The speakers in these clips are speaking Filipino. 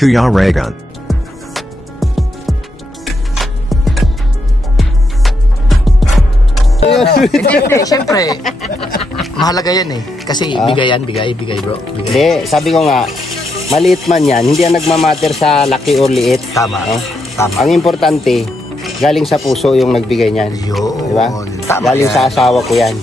Kuya Raygun. Hindi, syempre. Mahalaga yan eh. Kasi bigay bro. Bigay. Hindi, sabi ko nga, maliit man yan, hindi yan nagmamatter sa laki o liit. Tama. Tama. Ang importante, galing sa puso yung nagbigay niyan. Yun. Diba? Tama galing yan. sa asawa ko yan.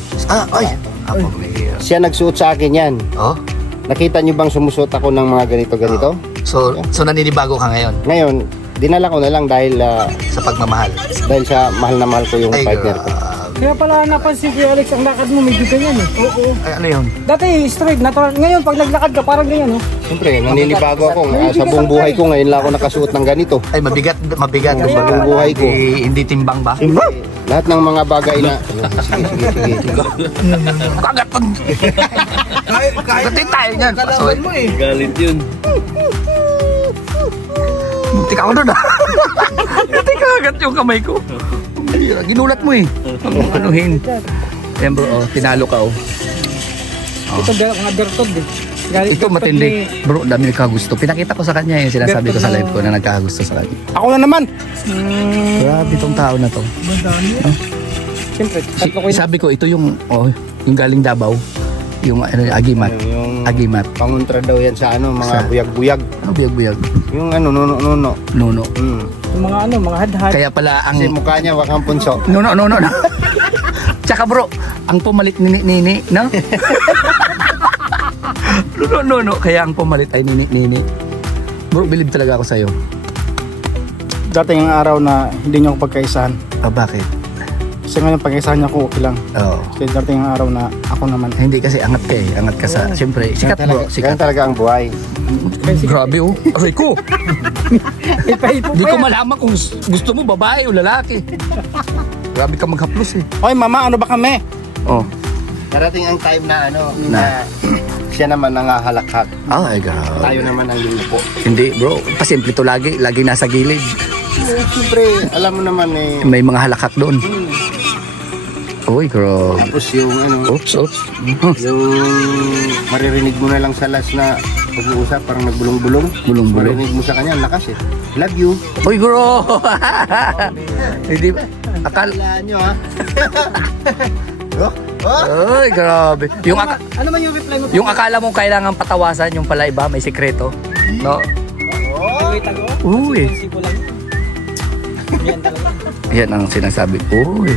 Siya nagsuot sa akin yan. Oh? Nakita niyo bang sumusuot ako ng mga ganito-ganito? So naninibago ka ngayon? Ngayon, dinala ko na lang dahil Sa pagmamahal? dahil sa mahal na mahal ko yung partner ko. Kaya pala napansin ko, Alex, ang lakad mo may ganyan eh. Oo. Ay, ano yun? Dati straight, natural. Ngayon, pag naglakad ka, parang ganyan, oh. Siyempre, naninibago ako. Sa buong buhay ko, ngayon lang ako nakasuot ng ganito. Ay, mabigat. Sa buong buhay ko. Hindi timbang ba? Lahat ng mga bagay na... Sige. Kagaton! Kagatin tayo niyan. Kalaban mo eh. Galit yun. Muntik ako doon ah. Muntik kagat yung kamay ko. Ginulat mo eh. Anuhin. Ayan bro, tinalo ka oh. Ito, mga bertod eh. Ito matindi. Bro, dami nagkagusto. Pinakita ko sa kanya yung sinasabi ko sa live ko na nagkagusto sa kanya. Ako na naman! Grabe itong tao na to. Siyempre, Sabi ko, ito yung galing Davao. Yung agimat. Yung Agimat. pangontra daw yan sa mga buyag-buyag. Ano buyag-buyag? Yung nuno. Nuno. yung mga hadhad. Kaya pala ang... Kasi mukha niya wakang punso. Nuno. Tsaka bro, ang pumalit nini, no? No. Kaya ang pumalit ay nini. Bro, believe talaga ako sa'yo. Dating ang araw na hindi niyo ako pagkaisahan. Bakit? Kasi ngayon pagkaisahan niyo ako, okay lang. Oo. Kasi dating ang araw na ako naman. Hindi kasi angat ka eh. Angat ka sa... Siyempre, sikat bro. Ganyan Sikat. talaga ang buhay. Grabe oh. Aray ko. Hindi ko malaman kung gusto mo babae o lalaki. Grabe ka maghaplos eh. Oy mama, ano ba kami? Oh. Darating ang time na na siya naman nangahalakak. Ay, grabe. Tayo naman ang lulupo. Hindi bro. Pasimple to lagi. Lagi nasa gilid. Siyempre, alam mo naman eh. May mga halakak doon. Uy, grabe. Tapos yung Oops. yung maririnig mo na lang sa last na pag-uusap, parang nagbulong-bulong. Bulong-bulong. Maririnig mo sa kanya, ang lakas eh. Love you. Uy, bro! Hindi ba? Kalaan nyo ha. Uy, grabe. Ano man yung reply mo? Yung akala mong kailangan patawasan, yung pala iba, may sekreto. No? Uy. Yan ang sinasabi. Uy.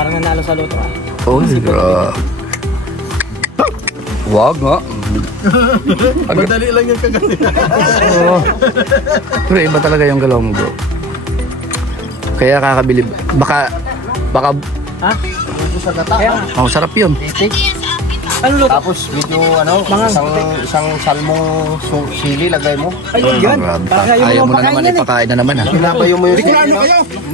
Parang nanalo sa loto ah. Uy, grabe. Wag nga. Madali lang yung kagaling. Pero iba talaga yung galaw mo, bro. Kaya kakabilib. Baka... Ha? Sa gata. sarap yun. Ano loto? Tapos medyo isang salmong sili lagay mo. Ayun yan. Grabe. Parang Ayaw mo na naman, mapakain yan eh. ipakain na naman ha. Pinapayo mo yung sili.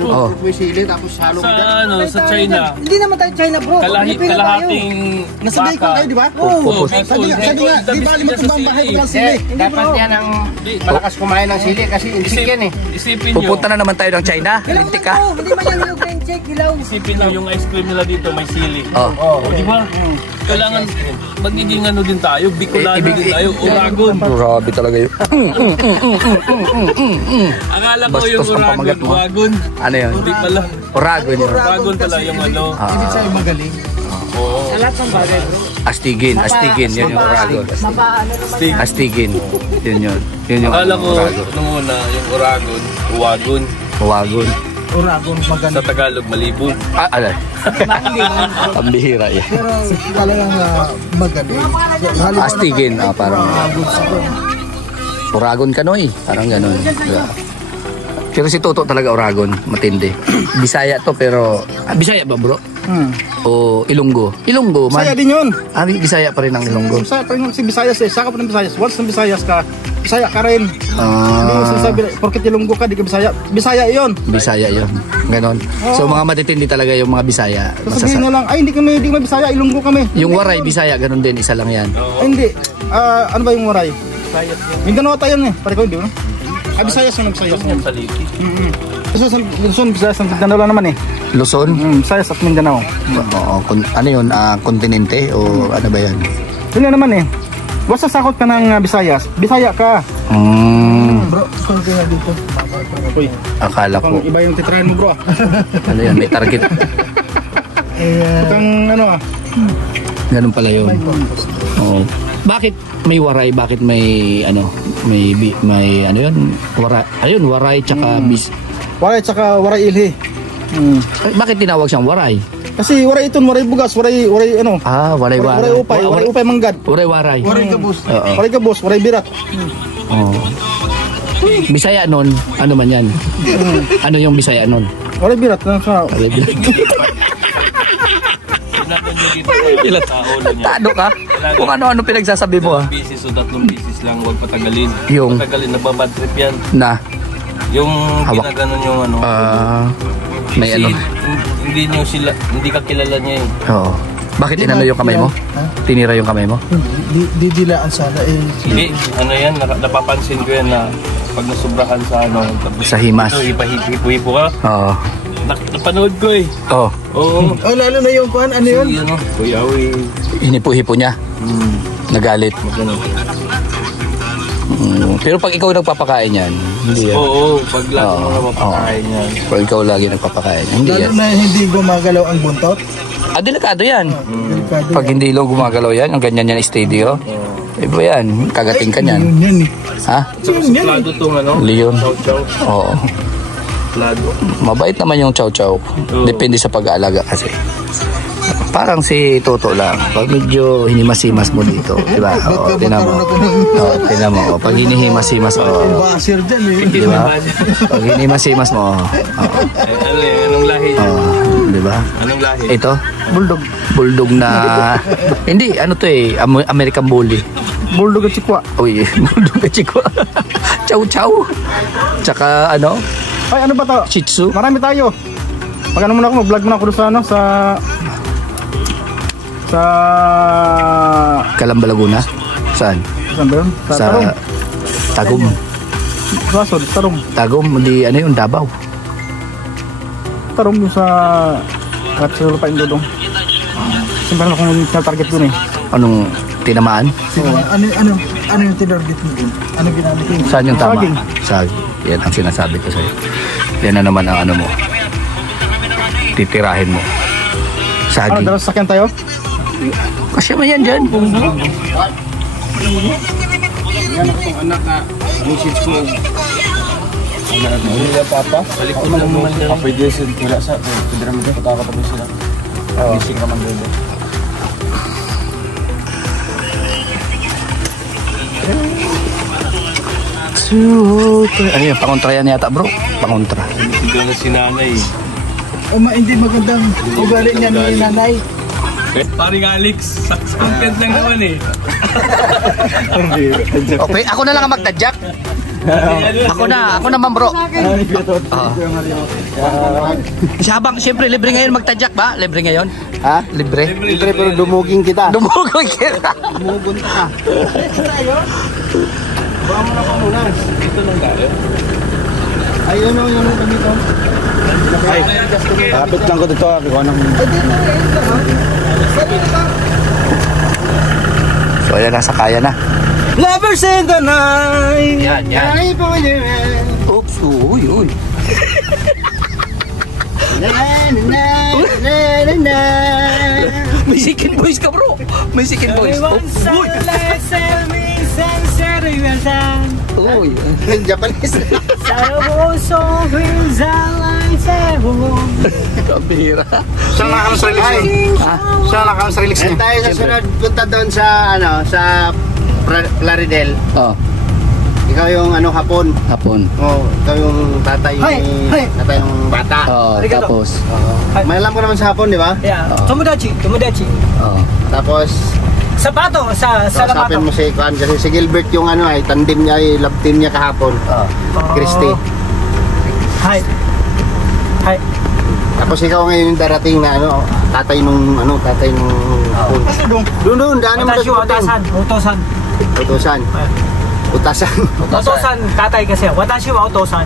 Oo. Mo yung sili tapos halo mo. Sa China, Hindi naman tayo China bro. Pilipino tayo. kalahating Nasa Bicol kayo di ba? Oo. Sabi nga, di ba limang tumbang bahay ko lang sili? Dapat yan ang malakas kumain ng sili kasi insik yan eh. Isipin nyo, Pupunta na naman tayo ng China. Lintik ka. Hindi man yan yung green check, hilaw. isipin nyo yung ice cream nila dito may sili. Oh. O, di ba? Kailangan magiging ano din tayo, Bicolano din tayo, Uragon. Grabe talaga yun. Akala ko yung Bastos ang pamagat mo. Uragon. Ano yun? Hindi pala. Uragon yun. Uragon pala yung ano. Ibig sabihin magaling. Oo. Sa lahat ng bagay bro. Astigin. Yun yung Uragon. Astigin. Yun yung Akala ko Uragon. nung una yung Uragon, Uwagon. Uwagon. Uragon maganda. Sa Tagalog, Malibog. Alay. Ang bihira yan. Pero talagang magaling. Astigin. Parang Uragon Kanoy. Parang gano'n. Yeah. Pero si Toto talaga Uragon. Matindi. Bisaya to pero... Bisaya ba bro? O Ilonggo? Ilonggo man. Bisaya din yun. Bisaya pa rin ang Ilonggo. Bisaya pa rin si Visayas eh. Saka pa ng Visayas. Once ng Visayas ka, Bisaya ka rin. Hindi mo sinasabi, porket Ilonggo ka, di ka Bisaya. Bisaya yun. Bisaya yun. Ganon. So mga matitindi talaga yung mga Bisaya. Sasabihin na lang, ay hindi kami Bisaya, Ilonggo kami. Yung Waray, Bisaya, ganon din. Isa lang yan. Ay hindi. Ano ba yung Waray? Mindanao tayo yun eh. Pare ko hindi mo. Visayas yung Visayas. Yung saliki. Luzon, Visayas, Mindanao lang naman eh. Luzon? Visayas at Mindanao. Oo. Ano yun? Kontinente? O ano ba yan? Yun na naman eh. Basta sakot ka ng Visayas. Bisaya ka. Bro, konti nga dito. Uy, Akala ko. iba yung titrayan mo bro. Ano yan, may target. Kang ano Ganun pala yun. Oo. Bakit may waray? Bakit may ano? May ano yun? Waray. Ayun, waray tsaka bis. waray tsaka waray ilhi. Bakit tinawag siyang waray? Kasi waray iton, waray bugas, waray ano. Waray waray. Waray upay manggad. Waray waray. Waray kabus. Oo. Waray kabus, waray birat. Oo. Bisaya nun, ano man yan? Ano yung Bisaya nun? Waray birat na sa. Waray bilat. Ilan tao na niya. Tado ka? Kung ano-ano pinagsasabi mo ah. Bisis o 3 bisis lang, huwag patagalin. Yung- Patagalin, nagbabad trip yan. Na? Yung Hawak. ginaganon yung ano. May kasi ano? Hindi nyo sila, hindi ka kilala niya eh. Oo. Bakit inano yung kamay mo? Tinira yung kamay mo? Didilaan sana Hindi, ano yan, napapansin ko yan na pag nasubrahan sa ano. Sa himas. Hipo-hipo ka. Oo. Napanood ko eh. Oo. Oo. Oh, lalo na yung kuhan, ano yun? Ano? Kuya, Hinipo-hipo niya. Nagalit. Pero pag ikaw nagpapakain yan, hindi yan. Oo, pag lahat Oo. mga mapakain yan. Pag ikaw lagi nagpapakain, hindi yan. na hindi gumagalaw ang buntot. Delikado yan. Delikado. Pag hindi lo gumagalaw yan, ang ganyan yan steady oh. Iba yan, kagating ka niyan. Yun eh. Ha? Saka suplado itong ano? Leon. Chow-chow. Oo. Suplado. Mabait naman yung chow-chow. Depende sa pag-aalaga kasi. Parang si Toto lang. Pag medyo hinimasimas mo dito, di ba? Oo, tinan mo. Oo, tinan mo. Pag hinihimasimas mo, Basir dyan eh. di ba? Pag hinimasimas mo, oo. Ano eh, anong lahi niya? Di ba? Anong lahi? Ito, bulldog. Bulldog na, hindi, ano to eh, American Bully. Bulldog at sikwa. Uy, bulldog na chiko. Chow-chow. Tsaka ano, Ay, ano ba to? Shih Tzu. Marami tayo. Mag-ano muna ako, mag-vlog muna ako doon sa ano, sa Calamba, Laguna. Saan? saan ba yun? Sa Tarong. Tagum. Basod, Tarong. Tagum, di ano yun, Davao. Tarong yung sa Katsulpa yung dodong. Siyempre akong target dun eh. Anong tinamaan? Ano yung tinarget mo dun? Ano ginamit yun? Saan yung tama? Saging. Saging. Yan ang sinasabi ko sa'yo. Yan na naman ang ano mo. Titirahin mo. Ano, Saging. dalas sakyan tayo? Kasi man yan dyan. Yan akong anak na message ko. Wala papa. Balik ko na naman dyan. Pwede sila wala sa pwede mo din pataka pa sila. Missing ka man doon. Ano yun? Pangontra yan yata bro. Pangontra. Ikaw na si nanay. Hindi magandang ugali niya ni nanay. Paring Alex, content lang naman eh. Okay, ako na lang ang magtadyak. Ako naman bro. Habang siyempre libre ngayon magtadyak ba? Libre ngayon? Ha? Libre? Libre pero dumuging kita. Dumugoy kita. Dumugon ka. Dito lang tayo. Ayun o, yung kami to. Ay, kapit lang ko dito. Ako nang... So ayan na, sakaya na. Lovers in the night. Yan. Ay, pumaliwan. Oops, uy. May second voice ka bro. May second voice. Uy. Japanese. Kabira. Siya nakakams release. Siya nakakams release niya. Tayo sa sunod punta doon sa ano sa Plaridel. Oh, Ikaw yung ano hapon. hapon. Oh, ikaw yung tatay ni tatay ng bata. Oh, tapos. May alam ko naman sa hapon, di ba? Yeah. Tomodachi. Oh. Tapos Sapato, sa kausapin mo si Kwan kasi si Gilbert yung ano ay tandem niya ay love team niya kahapon. Christy. Hi. Tapos ikaw ngayon yung darating na ano tatay nung doon daan mo Utosan. Utosan, tatay kasi. Watashi wa utosan.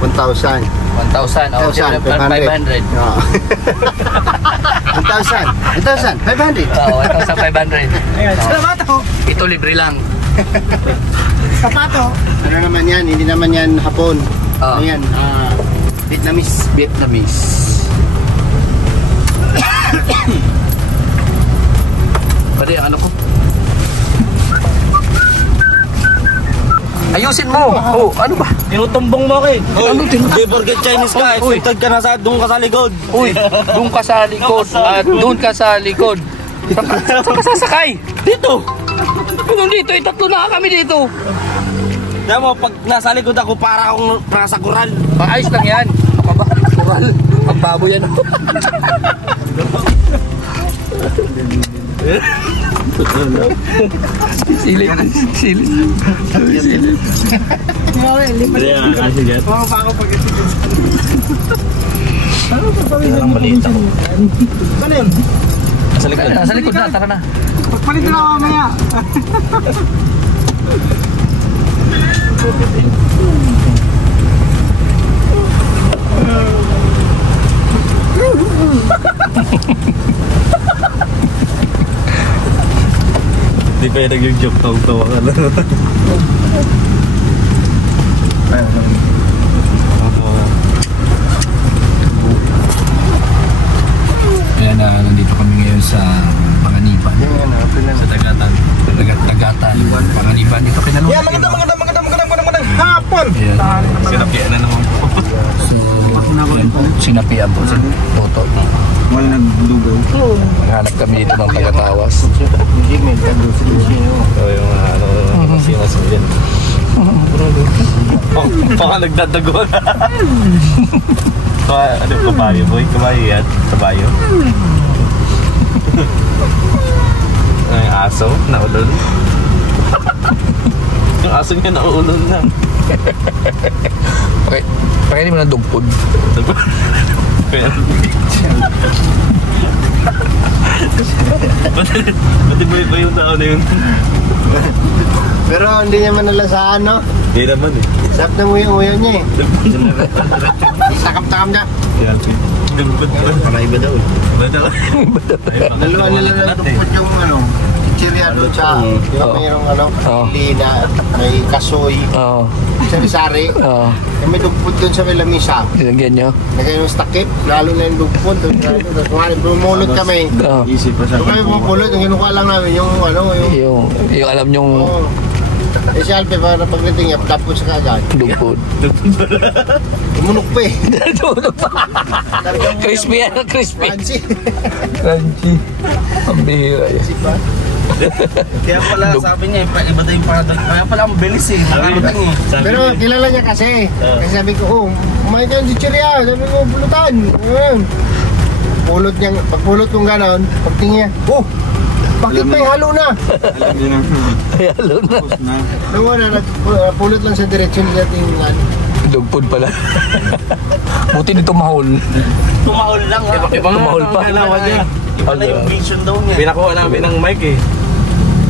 1,000. 1,000. Oh, 500. 1,000. 1,500. Oh, 1,500. Ayan, salamat ako. Ito libre lang. Sapato. Ano naman yan? Hindi naman yan Hapon. Ah. Ano yan? Vietnamese. Pwede, ano ko? Ayusin mo! Oh, ano ba? Tinutumbong mo ako eh. Ano tinutumbong? Di forget Chinese ka. Uy. Excited ka na doon ka sa likod. Uy, doon ka sa likod. At doon ka sa likod. Saan ka sasakay? Dito. Ano dito? Itatlo na kami dito. Diyan mo, pag nasa likod ako, para akong nasa kural. Ayos lang yan. Ako ba? Kural. Pagbabo yan. Sili. Sili. Sili. Maliit ako. Ano yun? Nasa likod na, tara na. Pagpalit na ako mamaya. Di pa yung nag-joke tawa ka na. Ayan na, nandito kami ngayon sa Panganiban. Sa Tagatan. Tagatan. Panganiban. Dito kinalungkot. Yeah, maganda. Hapon. Ayan. Sinapian na naman po. So, sinapian po si Toto. Wala nagdugaw. Maghanap kami dito ng taga-tawas. So yung masimas mo yan. Baka nagdadagon. Ano, kabayo boy? Kabayo yan? Kabayo? Ay, aso? Naulol? Yung aso niya naulol na. Pakinin mo ng dugpod. Pati buhay pa yung tao na yun. Pero hindi naman nalasaan, no? Hindi naman eh. Sarap ng uyo-uyo niya eh. Takam-takam niya. Dugpod pa. Paraiba daw. Iba daw. Dalawa nila lang tupot yung chichiriado sa yung mayroong lina, may kasoy, Oo. sari-sari. Oo. May dugpot doon sa may lamisa. Dinagyan nyo? Lagay yung takip, lalo na yung dugpot. Bumulot kami. Oo. Kung kami bumulot, yung kinukuha lang namin yung Yung alam nyong eh si Alpe para pagdating niya, tapos sa kagad. dugpod. Tumunok pa eh. Tulog pa. Crispy yan, crispy. Fancy. Crunchy. Ang bihira yan. Kaya pala sabi niya, iba daw yung paradol. Kaya pala ang bilis eh. Nakarating eh. Pero kilala niya kasi. Kasi sabi ko, kumain ka ng chichirya. Sabi ko, pulutan. Pulot niya, pagpulot kong ganon, pagtingin niya, bakit may halo na? Halo na. Nung una, pulot lang sa diretsyon niya tingnan. Dugpod pala. Buti dito mahol. Tumahol lang ha. Tumahol pa. Iba na yung vision daw niya. Pinakuha namin ng mic eh.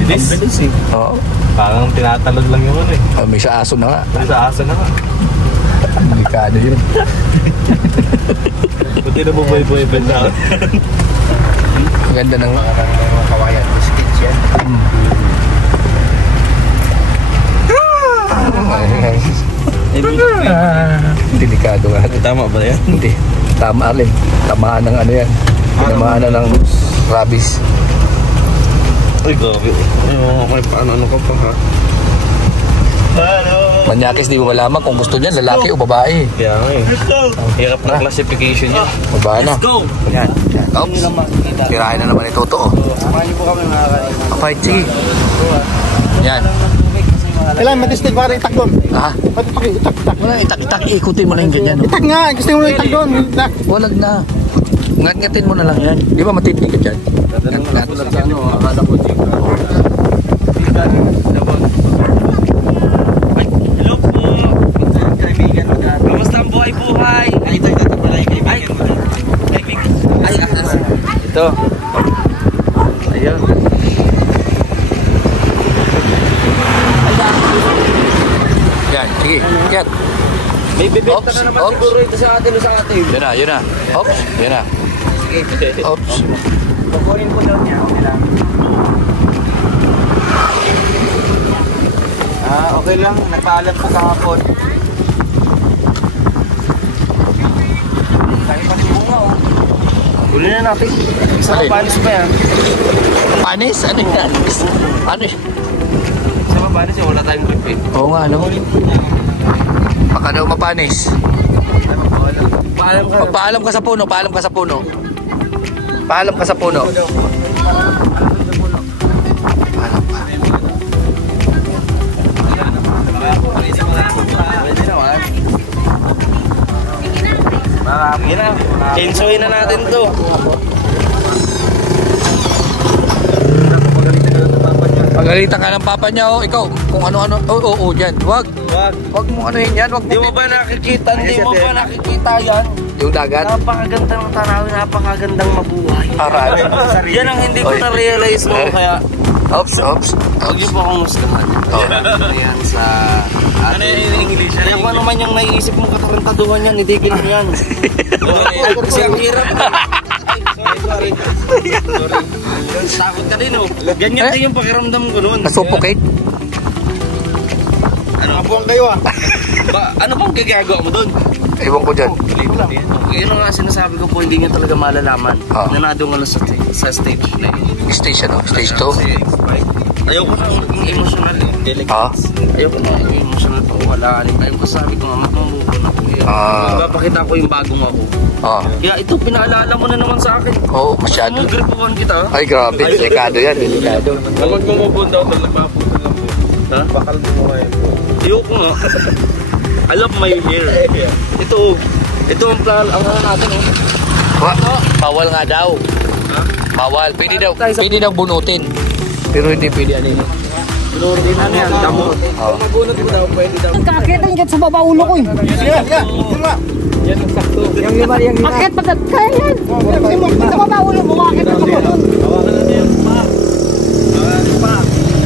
Bilis. Bilis eh. Oo. Parang tinatalog lang yung ano eh. May sa aso na nga. May sa asa na nga. Delikado yun. Buti na bubuhay-buhay pa na. Ang ganda ng Mga kawayan, skits yan. Delikado nga. Tama ba yan? Hindi. Tama rin. Tamaan ng ano yan. Tinamaan na ng rabies. Ay, grabe. May paano ka pa ha? Manyakis, di mo malaman kung gusto niya, lalaki o babae. Kaya nga eh. Ang hirap ng classification niya. Babae na. Let's go! Yan. Oops. Tirahin na naman ito to. Samahan niyo po kami mga kain. Kapahit, sige. Yan. Kailangan matistig para itak doon. Ha? Itak. Wala, itak-itak. Ikutin mo na yung ganyan. Itak nga, gusto mo na itak doon. Itak. Walag na. Ngat-ngatin mo na lang yan. Di ba matitig ka dyan? Ngat-ngat. Akala ko check. Hello po. Kaibigan mo dati. Kamusta ang buhay-buhay? Ay, ito pala yung kaibigan mo. Kaibigan. Ay, ito. Ayun. Yan, sige. Kat. May bibenta Oops, ka naman oops. siguro ito sa atin o sa atin. Yun na. Oops. Yun na. Oops. Kukunin ko daw niya. Okay lang. Okay lang, nagpaalam po kahapon. Tayo pa rin bunga oh. Huli na natin. Isa Alin? panis pa yan. Panis? Ano yan? Ano yan? Isa panis yan, wala tayong grip eh. Oo nga, ano? Baka daw mapanis. Paalam ka. Magpaalam ka sa puno, paalam ka sa puno. Paalam ka sa puno. Paalam ka. Pwede naman. Marami na. Chinsoy na natin to. Pagalitan ka ng papa niya, oh, ikaw, kung ano-ano, oo, dyan, wag mo ano yun yan, wag mo. Di mo ba nakikita? Hindi mo ba nakikita yan? Yung dagat, Napakaganda ng tanawin, napakagandang mabuhay. aral. Yan ang hindi ko na-realize mo, kaya Ops. huwag niyo po akong muskahan. Ayan sa atin. Ano yung English? Kaya kung ano man yung naiisip mong katarantaduhan yan, itigil mo yan. Kasi ang hirap. Sorry. Takot ka din oh. Ganyan din yung pakiramdam ko noon. Nasuffocate? Ano po ang kayo ah? Ano pang gagagawa mo doon? Ewan ko dyan. Yun ang nga sinasabi ko po, hindi nyo talaga malalaman. Ah. Nanado nga lang sa stage na yun. Stage ano? Stage 2? Ayoko na emotional eh. Ayoko na emotional pa wala. Ayoko ko sabi ko nga, makamuko na ko yan. Magpapakita ko yung bagong ako. Kaya ito, pinaalala mo na naman sa akin. Oo, masyado. Gripuan kita. Ay, grabe. Delikado yan. Delikado. Kapag bumubunda ako, nagpaputan lang po. Ha? Bakal mo nga yun. Ayoko nga. I love my hair. Ito ang plan. Ang ano natin eh. Bawal nga daw. Bawal. Pwede daw bunutin. Pero hindi pwede ano yun. Bunutin na yan. Damo. Magbunot mo daw, pwede daw. Nagkakita yung sa baba ulo ko eh. Yan ang sakto. Yung lima. Akit pagkat. Kaya yan. Sa baba ulo mo, akit na baba.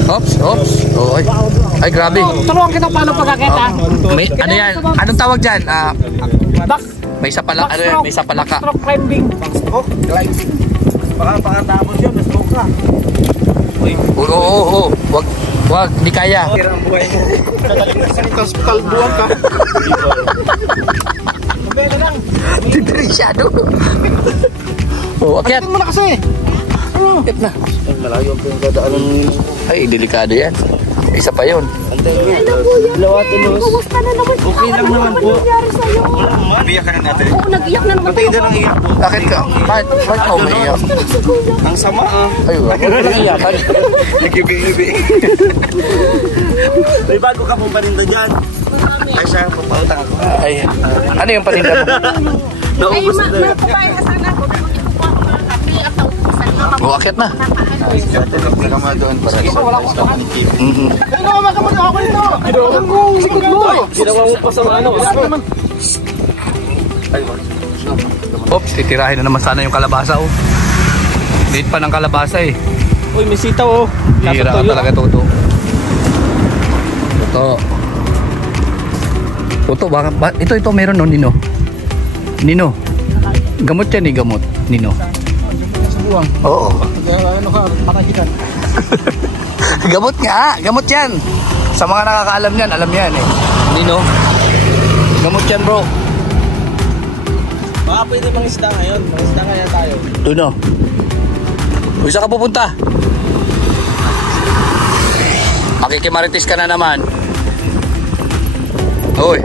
Ops. Oh, ay, grabe. Turuan kita paano pagkakita. May, ano yan? Anong tawag dyan? Back. May sapala, ano yan? May sapalaka. Backstroke climbing. Baka pakatapos yun, na-smoke ka. Oo. Wag, hindi kaya. Hirang buhay mo. Kalbuhan ka. Mabela lang. Diferensyado. Oh, akyat. Tingnan mo na kasi. Akyat na. Ay, malayo po yung dadaanan mo. Ay, delikado yan. Isa pa yun. Antayin niya. Lawatin mo. Okay lang naman po. Wala naman. Iyak ka na natin. Oo, nag-iyak na naman. Patay na ng iyak po. Bakit ka? Bakit ka umiiyak? Ang sama ah. Ay, wag mo lang iyakan. Nakibi-ibi. May bago ka po paninda dyan. Ay siya, papautang ako. Ay, ano yung paninda mo? Naubos na doon. Mapapayag na sana ako. Magkukuha ko ng kape at naubusan na. Oh, akyat na. Nakama doon para sa Ano ka makamag ako nito? Sikod mo. ginawa mo pa sa ano. Oops, titirahin na naman sana yung kalabasa, oh. Late pa ng kalabasa, eh. Uy, may sitaw oh. Hira ka talaga, Toto. Toto, baka, ito, meron, no, Nino? Nino? Gamot yan, eh, gamot. Nino? Buwang. Oo. Ano ka, patakitan. Gamot nga, gamot yan. Sa mga nakakaalam yan, alam yan, eh. Nino? Gamot yan, bro. Baka pwede mangisda ngayon. Mangisda kaya tayo. Doon, no? Uy, saan ka pupunta? Makikimarites ka na naman. Uy.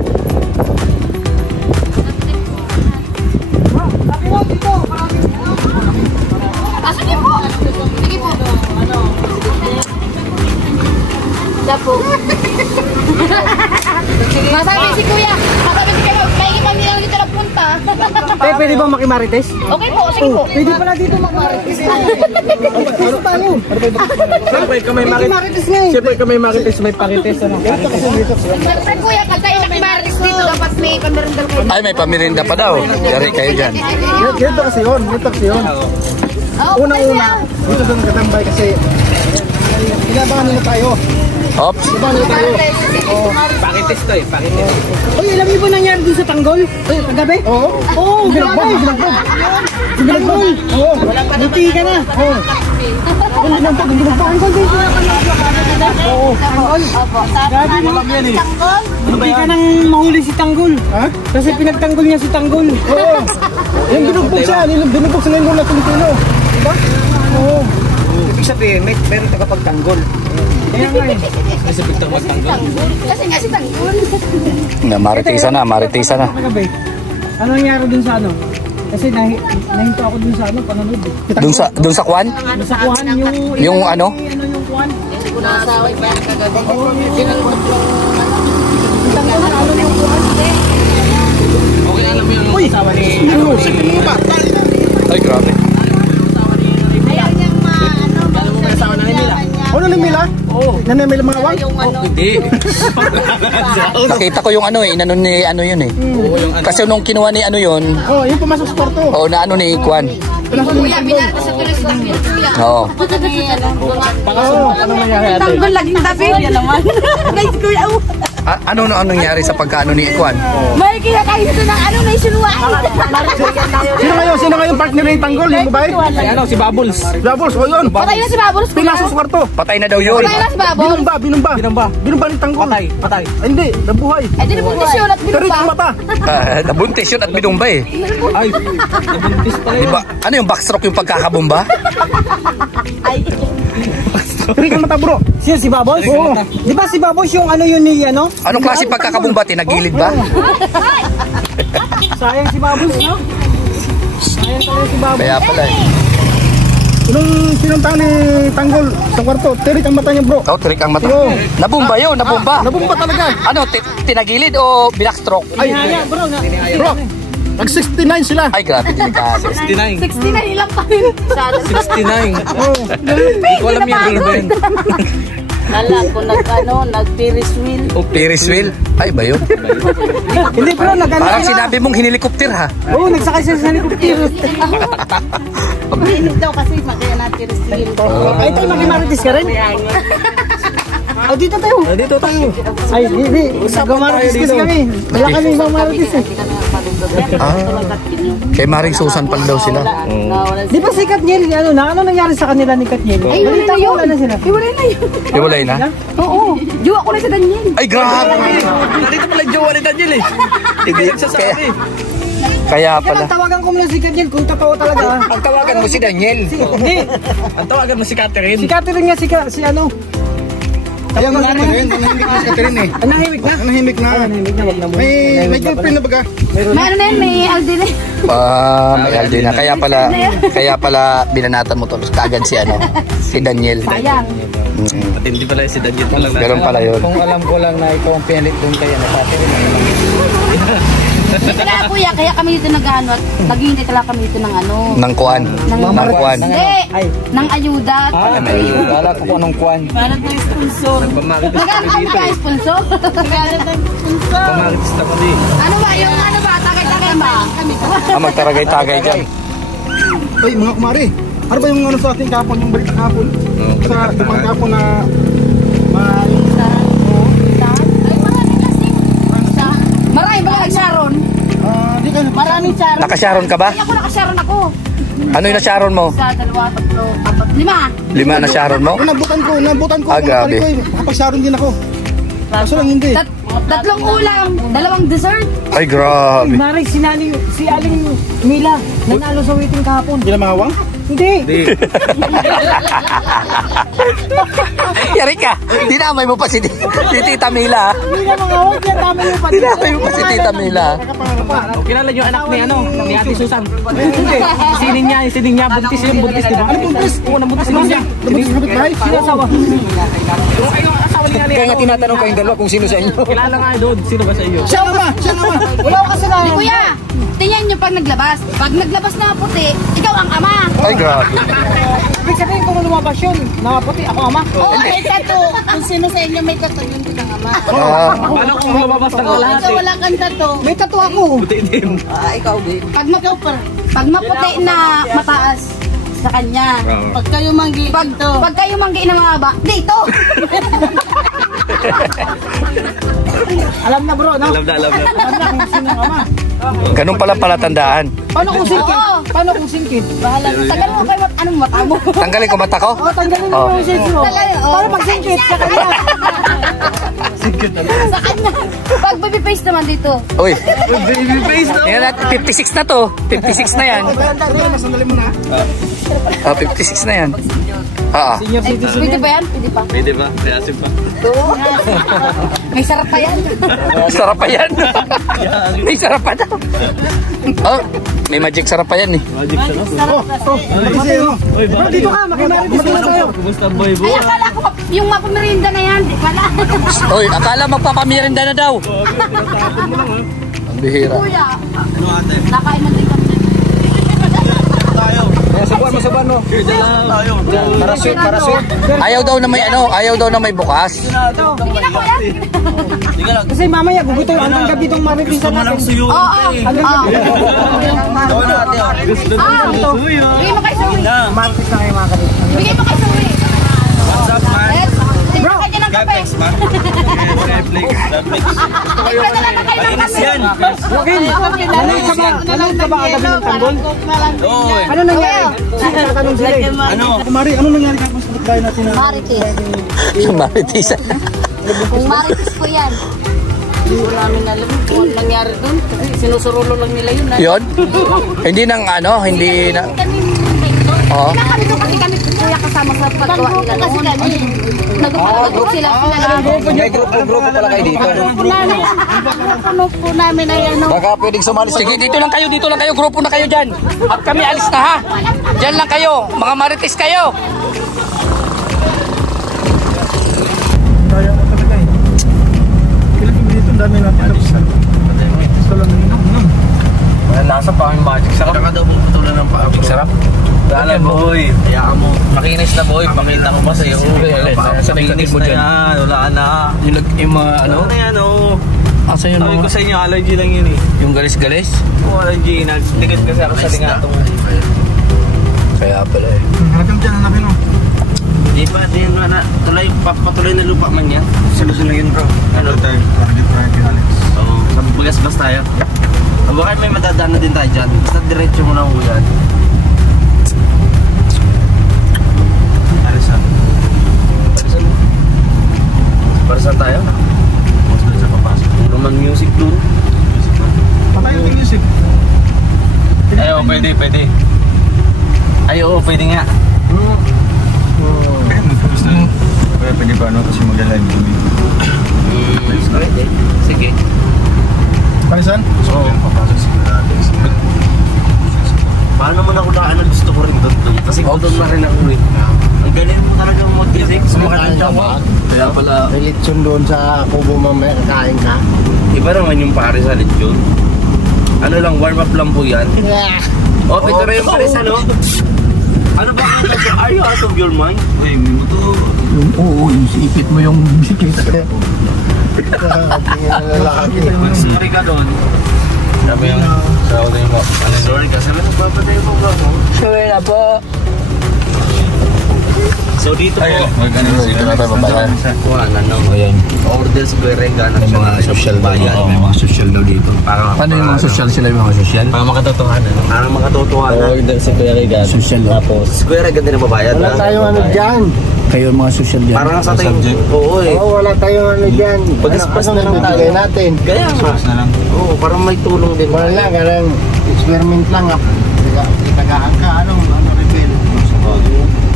Sige po. Sige po. Dapo. Masabi si Kuya. Masabi si Kuya. Kaya iba nilang dito na punta. Pwede ba makimarites? Okay po. Sige po. Pwede pala dito makimarites. Ano tayo? Siyempre ka may Makimarites nga eh. Siyempre ka may marites, may parites. Siyempre Kuya, pag tayo nakimaris dito, dapat may pandarandal kayo. Ay, may pamirinda pa daw. Yari kayo dyan. Ganito kasi yun. Unang-una, dito sa nagkatambay kasi inabangan nila tayo. Ops. Inabangan nila tayo. Pakitis to eh. Pakitis. Uy, alam niyo ba nangyari dun sa tanggol? Uy, kagabi? Oo. Oo, grabe. Tanggol! Oo, buti ka na. Oo. Grabe mo. Tanggol. Buti ka nang mahuli si Tanggol. Ha? Kasi pinagtanggol niya si Tanggol. Oo. Yung binugbog siya, binugbog sa nilong na Pilipino. Diba? Oo. Ibig sabihin, meron tagapagtanggol. Kaya nga eh. Kasi nga si Tanggol. Maritisa na. Ano nangyari dun sa ano? Kasi nahinto ako dun sa ano, panonood eh. Dun sa kwan? Sa kuhan, Yung ano? Yung kuhan. Kunasaway pa yung kagabi. Okay, alam mo yung asawa ni... Ay, grabe. Ayaw niyang Alam mo may asawa na nila? Nanimila? Oo. Nanimila mga awang? Hindi. Nakita ko yung ano eh, inano ni ano yun eh. Kasi nung kinuha ni ano yun, Oo, yung pumasok sa kwarto. o na ano ni Kwan. Kuya, binarpa sa tulis ng kuya. Oo. Ano nangyari ate? Tanggol laging David. Yan naman. Guys, kuya. Ano nangyari sa pagkaano ni Kwan? May kinakain ito ng ano, nationwide. Sino ngayon partner ni Tanggol? Yung babae? Si ano, si Bubbles. Labos, o yun. Patay na si Babos. Pinasok sa kwarto. Patay na daw yun. Patay na si Babos. Binumba ni Tanggol. Patay. Ay, hindi, nabuhay. Eh, di nabuntis yun at Pero yung binumba. mata. Nabuntis yun at binumba eh. Ay, nabuntis pala yun. Diba? Ano yung backstroke yung pagkakabumba? Pero yung mata bro. Siya si Baboy? Oo. Di ba si Baboy yung ano yun ni ano? Anong klase pagkakabumba? Tinagilid ba? Sayang si Baboy, no? Sayang talaga si Baboy. Kaya pala eh. Nung sinuntahan ni Tanggol sa kwarto, tirik ang mata niya bro. Oh, trick ang mata. Oo. Nabumba yun, nabumba. Nabumba talaga. Ano, tinagilid o backstroke? Ay, bro, nag-69 sila. Ay, grabe, delikado. 69. 69 ilang pa rin. 69. Hindi ko alam yung girlfriend. Alam ko nag-Ferris wheel. Oh, Ferris wheel? Ay, ba yun? Hindi bro, nag-ano Parang sila. sinabi mong hinilikopter ha? Oo, nagsakay sila sa helicopter. Mainit daw kasi makaya na Ferris wheel. Ay, tayo makimaritis ka rin? Oh, dito tayo. Dito tayo. Ay, hindi. Nagmamaritis kasi kami. Wala kami mamaritis eh. Kay Maring Susan pala daw sila. Di ba si Katniel, ano nangyari sa kanila ni Katniel? Ay, Balita ko, wala na sila. Iwalay na yun. Iwalay na? Oo. Jowa ko na sa Daniel. Ay, grabe! Dito pala yung jowa ni Daniel eh. Hindi nagsasabi. Kaya pala. Tawagan ko muna si Katniel kung totoo talaga. Ang tawagan mo si Daniel. Hindi. Ang tawagan mo si Catherine. Si Catherine nga, si ano. Kaya nga Catherine, nanahimik na si Catherine eh. Nahimik na. Nanahimik na. Nahimik na, wag na mo. May girlfriend na baga. May ano na yun, may Aldin eh. May Aldi na. Kaya pala binanatan mo to kagad si ano, si Daniel. Sayang. At hindi pala si Daniel pa lang. Ganun pala yun. Kung alam ko lang na ikaw ang pinalit doon kaya na Catherine. Kaya kuya, kaya kami dito nag-ano at naghihintay talaga kami dito ng ano. Nang kuan. Nang kuan. Hindi, ng ayuda. Wala ko kung anong kuan. Para ng sponsor. Nag-ano kayo sponsor? Nag-ano ng sponsor. Pamangits na kami. Ano ba, yung ano ba, tagay-tagay ba? Kami ko. Magtaragay-tagay dyan. Ay, mga kumari. Ano ba yung ano sa ating kapon, yung balita kapon? Sa dumang kapon na Marami ba nag-sharon? di ka Maraming sharon. Nakasharon ka ba? Ay, ako naka-sharon ako. Ano yung nasharon mo? Sa 2, 3, 4, 5, 5. 5 na sharon mo? nabutan ko. Grabe. Kapag-sharon din ako. Kaso lang hindi. Tatlong ulam, 2 dessert. Ay, grabe. Maring si Aling Mila, nanalo sa waiting kahapon. Hindi na mangawang? Hindi. Yari ka. Dinamay mo pa si Tita Mila. Hindi na mga huwag yan, tama yung pati. Dinamay mo pa si Tita Mila. Kilala yung anak ni ano, ni Ate Susan. Sining niya, buntis yung buntis, di ba? Ano buntis? Oo, nabuntis sining niya. Labas sa kapit-bahay? Sino asawa? Yung asawa niya ni Kaya nga tinatanong kayong dalawa kung sino sa inyo. Kilala nga doon, sino ba sa iyo? Siya nga. Wala ko kasi na. Kuya, tingnan nyo pag naglabas. Pag naglabas na puti, ikaw ang ama. Ay, grabe. Ibig sabihin kung lumabas yun, nakaputi ako ama. Oo, may tattoo. Kung sino sa inyo may tattoo, yun din ang ama. Paano kung lumabas ng Ikaw kalahati? wala kang tattoo. May tattoo ako. Buti din. Pag maputi na mataas sa kanya. Pag kayo manggi dito. Pag kayo manggi na mahaba, dito. Alam na bro, no? Alam na. Alam na kung sino ang ama. Ganun pala palatandaan. Paano kung singkit? Paano kung singkit? Bahala. Tagal mo kayo anong mata mo? Tanggalin ko mata ko? Oo, tanggalin mo yung singkit mo. Paano pag singkit? Sa kanya. Sa kanya. Pag baby face naman dito. Uy, Baby face no? yan na, 56 na to. 56 na yan. Sandali mo na. 56 na yan. Senior citizen. Pwede ba yan? Pwede pa. Pwede ba? Reasin pa. May sarap pa yan. Sarap pa yan. May sarap pa daw. Oh, may magic sarap pa yan eh. Bro, dito ka, makimaritis na tayo. Kumusta boy? Ay, akala ko yung mapamerinda na yan. Wala. Oy, akala magpapamirinda na daw. Ang bihira. Kuya. Ano ate? Nakain man din kami. Masabuan mo. Tayo. Paraswit. Ayaw daw na may ano, ayaw daw na may bukas. Sige na kuya. Sige lang. Kasi mamaya gugutom hanggang gabi itong maritisan natin. Suyo. Hanggang gabi. Tawa na ate. Gusto mo suyo. Bigay mo kay Zoe. Maritis na kayo mga kapit. Bigay mo kay Zoe. What's up man? Bro, kanya ng kape. Capex man. Netflix. Bigay na lang kayo ng Mainis kape. yan. Joaquin, nanood ka ba kagabi ng tanggol? Oo eh. Ano nangyari? Tatanong sila eh. Ano? Kumari, ano nangyari kapos tayo natin na? Marites. Maritisan. Kung marites po yan. Hindi ko namin alam kung ano nangyari dun. Kasi sinusurulo lang nila yun. Yon? Hindi nang ano, hindi na. Oo. Kami doon kasi kami kuya kasama sa paggawa nila noon. Nagpapagod sila. May grupo pala kayo dito. Ano po namin ay ano. Baka pwedeng sumali. Sige, dito lang kayo, grupo na kayo dyan. At kami alis na ha. Dyan lang kayo, mga marites kayo. Kaya na talaga eh. Kailan yung dito, ang dami natin. Gusto lang yun. Nasa pa ang magic sarap. Saka daw puputulan ng paa. Sarap. Dala boy. Hayaan mo. Makinis na boy. Pakita ko ba sa'yo? Sa Makinis na yan. Wala na. Yung mga ano? Ano na yan oh. Asa yun Sabi ko sa inyo, allergy lang yun eh. Yung galis-galis? Oo, allergy. Nagdikit kasi ako sa lingatong. Kaya pala eh. Hanggang dyan, ang laki no. Di ba? Di na. Patuloy na lupa man yan. Solusyon lang yun bro. Ano tayo? Oo. Bugas-bas tayo. Baka may madadaan na din tayo dyan. Basta diretso mo na ulan. Parisan. Parisan tayo? Parisan sa papasok. Roman music doon. Patay yung music. Ay, oo, pwede. Ay, oo, pwede nga. Pwede pa ano kasi mag-live movie. Pwede. Sige. Parisan? Oo. Paano mo na kung gusto ko rin doon? Kasi doon na rin ako eh. Ang galing mo talaga mag-music. Kumakain ka ba? Kaya pala, May lechon doon sa kubo mamaya, kakain ka. iba naman yung pare sa lechon. Ano lang, warm up lang po yan. Oh, ito rin yung pare sa no? Ano ba? Are you out of your mind? Uy, may mo to. Oo, yung sipit mo yung bisikleta. Mag-sorry ka doon. Sabi yung sa ulit mo. Sorry ka. Sabi magpapatay mo ba mo? Sorry na po. So dito po. Dito na tayo babayan. Kuhanan no? Ayan. Order sa Berega na May mga social daw. Oo, may mga social daw dito. Paano yung mga social sila yung mga social? Para makatotohanan. Para makatotohanan. Order sa Kuya Regan. Social daw. Tapos, si Kuya Regan din ang babayad. Wala tayong ano dyan. Kayo yung mga social dyan. Parang sa tayo. Oo eh. Oo, wala tayong ano dyan. Pag-ispas na lang tayo. Bigay natin. Kaya nga. Oo, parang may tulong din. Wala, karang experiment lang. Tagaan ka, ano reveal.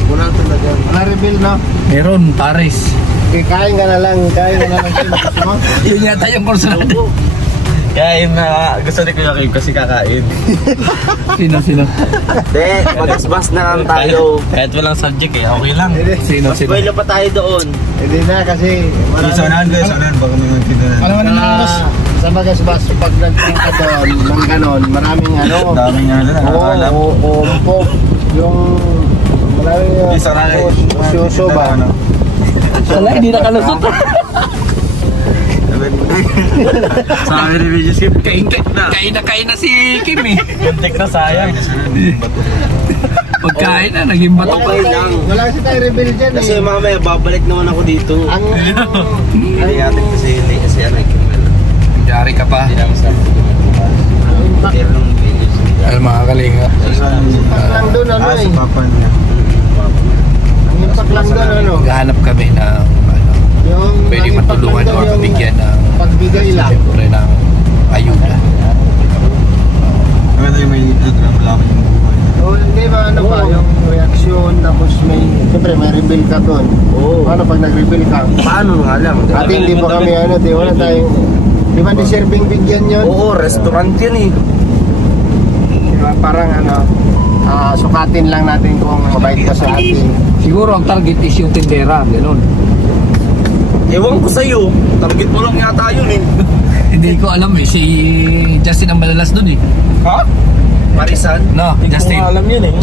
Wala talaga. Wala reveal, no? Meron, Paris. Kain ka na lang. Yun yata yung kursunado. Kaya yung gusto ni Kuya Kim kasi kakain. Sino? Hindi, mag-ispas na lang tayo. Kahit walang subject eh, okay lang. Sino? Spoiler pa tayo doon. Hindi na kasi Sonahan kayo, baka may magtindahan. Alam mo na naman. sa Magasbas pag nagpunta doon ng ganon, maraming ano. Daming ano na. Oo, yung maraming usyoso ba? Wala, hindi nakalusot. Sabi ni Regis Kim, Kain na si Kim eh. kontek na sayang. Pagkain na, naging bato pa. Wala kasi tayo reveal dyan Kasi eh. mamaya babalik naman ako dito. Ang Hindi natin kasi ano, Yari ka pa. Alam mga kalinga. Impact lang doon, ano eh. Papa niya. Ang impact lang doon, ano. Gahanap kami ng Yung pwede ang impact matulungan lang o doon, yung mabigyan ng pagbigay lang. siyempre ng ayuda. Maganda yung may nagramdaman yung buhay. O hindi ba, ano ba, yung reaksyon, tapos may, siyempre may reveal ka doon. Paano pag nag-reveal ka? Paano nga lang? Ate, hindi pa kami, ano, di, wala tayong, di ba deserving bigyan yun? Oo, restaurant yan eh. Diba, parang ano, sukatin lang natin kung mabait ka sa atin. Siguro ang target is yung tindera, gano'n. Ewan ko sa'yo. Target mo lang yata yun eh. Hindi ko alam eh, si Justin ang malalas dun eh. Ha? Parisan? No, Hindi Justin. ko alam yun eh.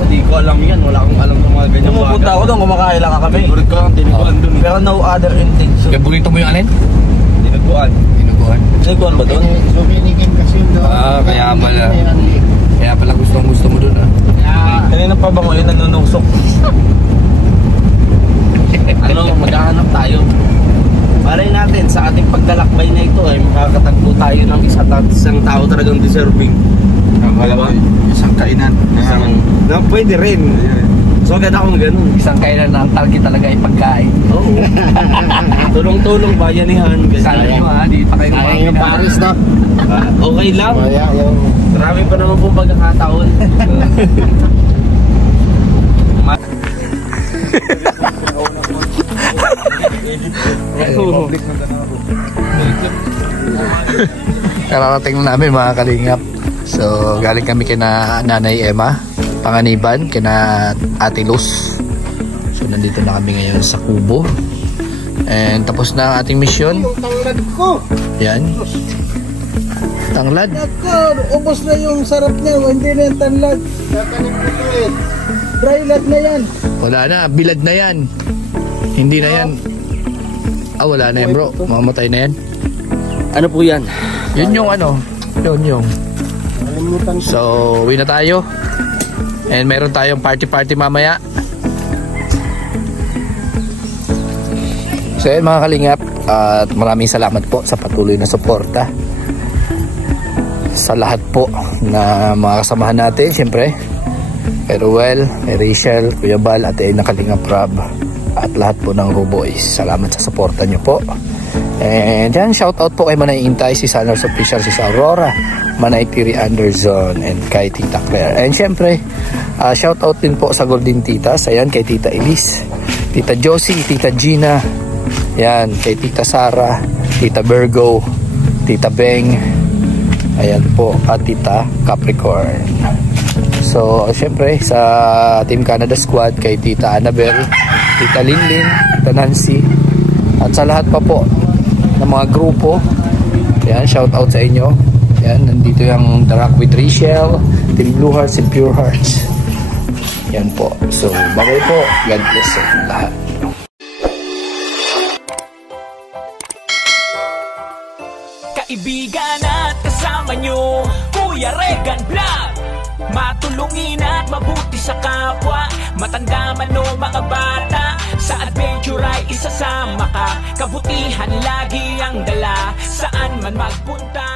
Hindi ko alam yan. Wala akong alam ng mga ganyan. Pumupunta ako doon, kumakain lang kami. Burit ko lang, tiniguan doon. Pero no other intention. Kaya burrito mo yung alin? Tiniguan. Tinuguan. Tiniguan ba doon? So, binigyan kasi yun doon. Kaya pala. Kaya pala gusto mo dun ah. Kanina pa ba ngayon nanunusok? Ano, maghahanap tayo. Malay natin sa ating paglalakbay na ito ay makakatagpo tayo ng isang tao talagang deserving. Akala ko isang kainan. Pwede rin. So agad akong ganun. Isang kailan na ang target talaga ay pagkain. Oo. Tulong-tulong, bayanihan. Sana nyo ha, di pa kayo Sayang yung Paris, no? Okay lang. Kaya yung... Marami pa naman pong pagkakataon. Kararating na namin mga kalingap. So galing kami kina Nanay Emma Panganiban, kina Ate Luz. So nandito na kami ngayon sa Kubo. And tapos na ang ating mission. Yung tanglad ko! Yan. Tanglad. Ako, ubos na yung sarap niya, hindi na yung tanlad. Kakanin ko ito eh. Dry lot na yan. Wala na, bilad na yan. Hindi na yan. Wala na yan bro. Mamamatay na yan. Ano po yan? Yun yung ano. Yun yung. Nalimutan ko. So, uwi na tayo. And meron tayong party mamaya. So yun mga kalingap, at maraming salamat po sa patuloy na suporta sa lahat po na mga kasamahan natin. Siyempre kay Ruel, kay Rachel, Kuya Bal, at na Kalingap Rob, at lahat po ng Ruboys. Salamat sa suporta nyo po. And yan, shoutout po kay Manay Intay, si Sanars Official, si Aurora, Manay Tiri Anderson, and kay Tita Claire. And syempre shoutout din po sa Golden Titas. Ayan, kay Tita Elise, Tita Josie, Tita Gina, yan, kay Tita Sara, Tita Virgo, Tita Beng, ayan po, at Tita Capricorn. So syempre sa Team Canada Squad, kay Tita Annabel, Tita Linlin, Tita Nancy, at sa lahat pa po ng mga grupo, yan, shout out sa inyo. Yan, nandito yung The Rock with Rachel, Team Blue Hearts and Pure Hearts. Yan po. So bye po, God bless sa lahat. Kaibigan at kasama nyo, Kuya Regan Vlog. Matulungin at mabuti sa kapwa, matanda man o mga bata. Sa adventure ay isasama ka, kabutihan lagi ang dala, saan man magpunta.